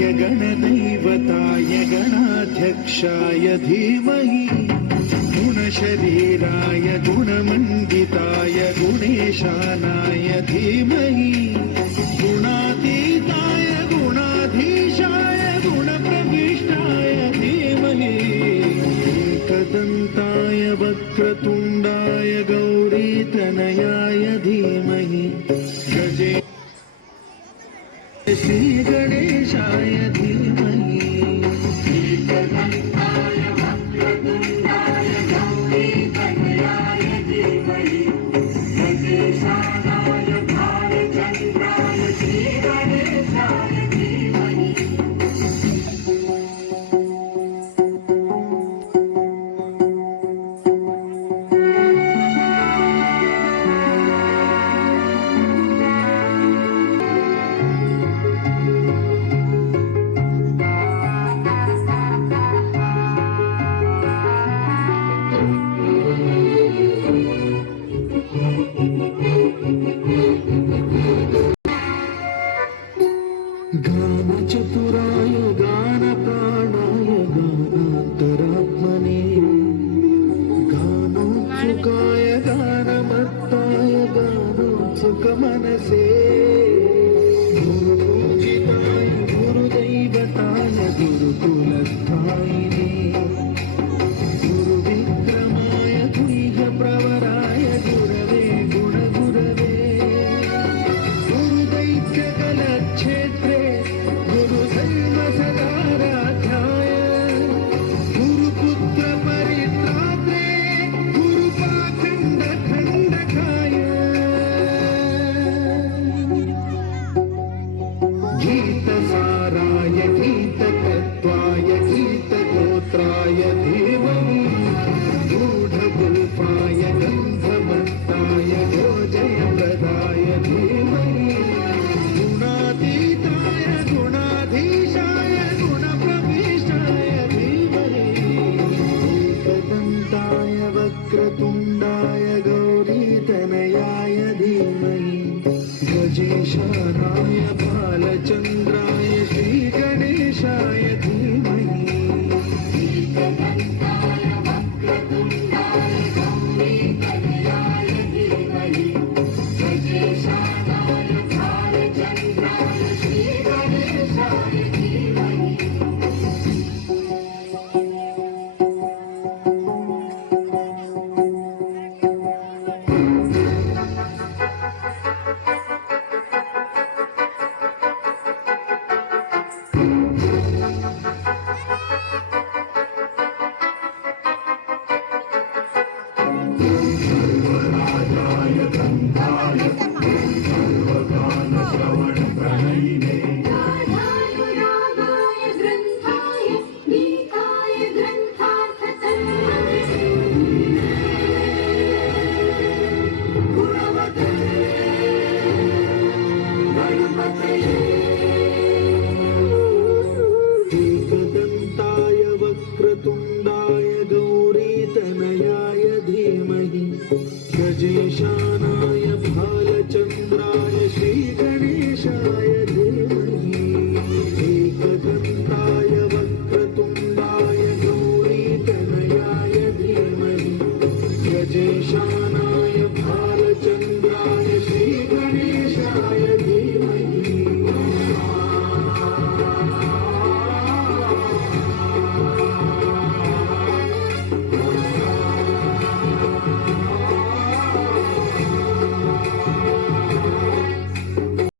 गणदैवताय गणाध्यक्षाय धीमहि गुणशरीराय गुणमण्डिताय गुणेशानाय धीमहि गुणातीताय गुणाधीशाय गुणप्रविष्टाय धीमहि एकदन्ताय वक्रतुण्डाय गौरीतनयाय धीमहि गजे श्री गणेशाय धीमहि एकदन्ताय वक्रतुण्डाय गौरीतनयाय धीमहि गजेशानाय भालचन्द्राय श्रीगणेशाय धीमहि गानचतुराय गानप्राणाय गानान्तरात्मने गानोत्सुकाय गानमत्ताय गानोत्सुकमनसे गुरुपूजिताय गुरुदैवताय गुरुकुलस्थायिने गुरुविक्रमाय गुह्यप्रवराय गुरवे गुणगुरवे गुरुदैत्यकलक्षेत्रे गुरुदैवसदाराध्याय गुरुपुत्रपरित्रात्रे गुरुपाखण्डखण्डकाय गीतसाराय गीततत्त्वाय गीतगोत्राय धीमहि गूढगुल्फाय गन्धमत्ताय गोजयप्रदाय धीमहि गुणातीताय गुणाधीशाय गुणप्रविष्टाय धीमहि एकदन्ताय वक्रतुण्डाय गौरीतनयाय धीमहि गजेशानाय बालचन्द्राय श्रीगणेशाय धीमहि एकदन्ताय वक्रतुण्डाय गौरीतनयाय धीमहि गजेशानाय भालचन्द्राय श्रीगणेशाय धीमहि रागाय ग्रन्थाय गीताय ग्रन्थार्थतन्मये गुणवते गणपतये एकदन्ताय वक्रतुण्डाय गौरीतनयाय धीमहि गजेशानाय भालचन्द्राय श्रीगणेशाय धीमहि एकदन्ताय वक्रतुण्डाय गौरीतनयाय धीमहि गजेशानाय